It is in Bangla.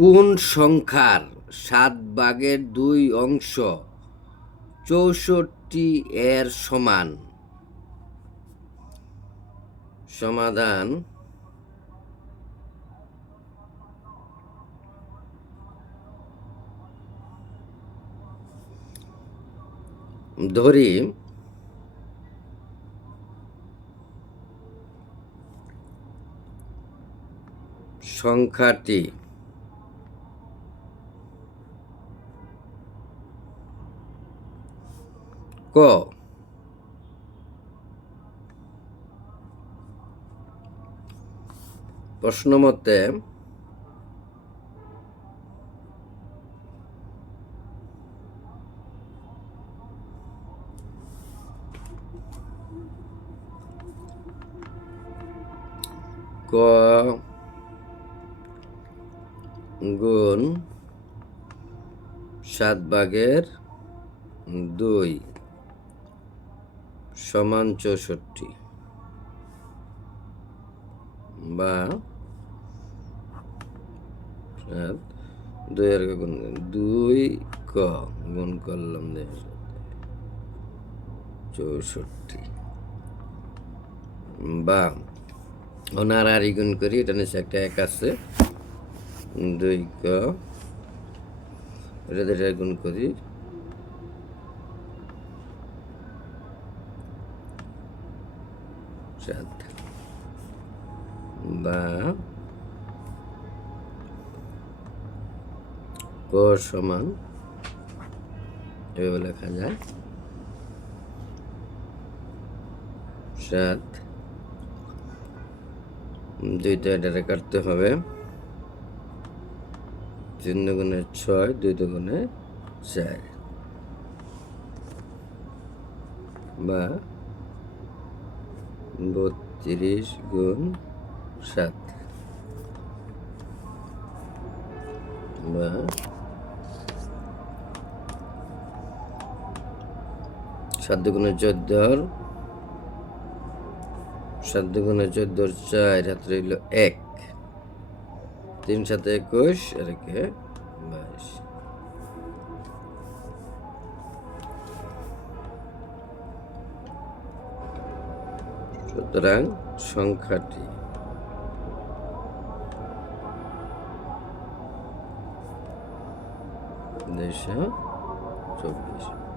কোন সংখ্যার 7/2 64 এর সমান? সমাধান: ধরি সংখ্যাটি ক প্রশ্নমতে ক গুণ 7/2 সমান 64, বা 2 এর গুণ 2 ক গুণ করলাম 64, বা অনারারি গুণ করি, এটা নিচে একটা 1 আছে, 2 ক এটা গুণ করি 7, বা ক সমান এভাবে লেখা যায় 7, 2টা এটারে কাটতে হবে, 3 দুগুণে 6, 2 দুগুণে 4, বা 32 গুণ 7, বা 7 দুগুণে 14, 7 দুগুণে 14, 4 হাতে রইল 1, 3 7 21 আর 22। সুতরাং সংখ্যাটি 224।